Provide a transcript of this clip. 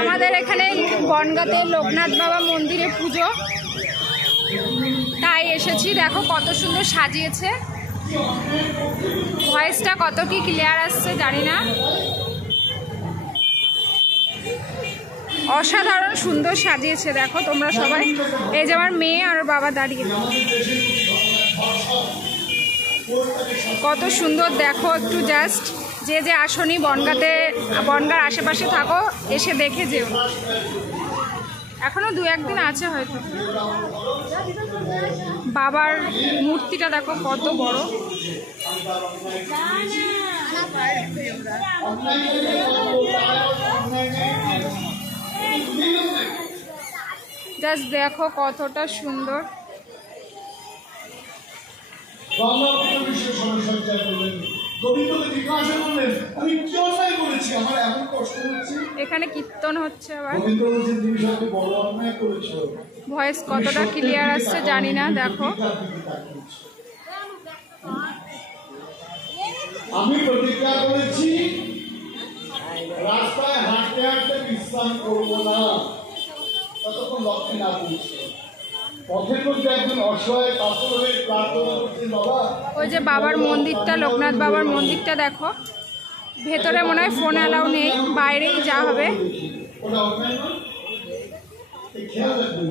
আমাদের এখানে বনগাঁতে লোকনাথ বাবা মন্দিরে পুজো, তাই এসেছি। দেখো কত সুন্দর সাজিয়েছে। ভয়েসটা কত কি ক্লিয়ার আসছে জানি না। অসাধারণ সুন্দর সাজিয়েছে দেখো তোমরা সবাই। এই যে আমার মেয়ে আর বাবা দাঁড়িয়ে, কত সুন্দর দেখো। একটু জাস্ট যে আসনি বনগাঁতে, বনগাঁর আশেপাশে থাকো, এসে দেখে যেও। এখনো 2-1 দিন আছে হয়তো। বাবার মূর্তিটা দেখো কত বড়। জাস্ট দেখো কতটা সুন্দর। এখানে কীর্তন হচ্ছে আবার। ভয়েস কতটা ক্লিয়ার আসছে জানি না। দেখো আমি প্রতিজ্ঞা করেছি রাস্তায় হাঁটতে হাঁটতে বিশ্রাম করবো না ততক্ষণ লক্ষ্যে না পৌঁছে। পথের মধ্যে একজন অসহায় কাতর হয়ে প্রার্থনা করছেন বাবা। ওই যে বাবার মন্দিরটা, লোকনাথ বাবার মন্দিরটা দেখো। ভেতরে মনে হয় ফোন অ্যালাউ নেই, বাইরেই যা হবে। ওটা অন্যায় নয়, খেয়াল রাখবেন।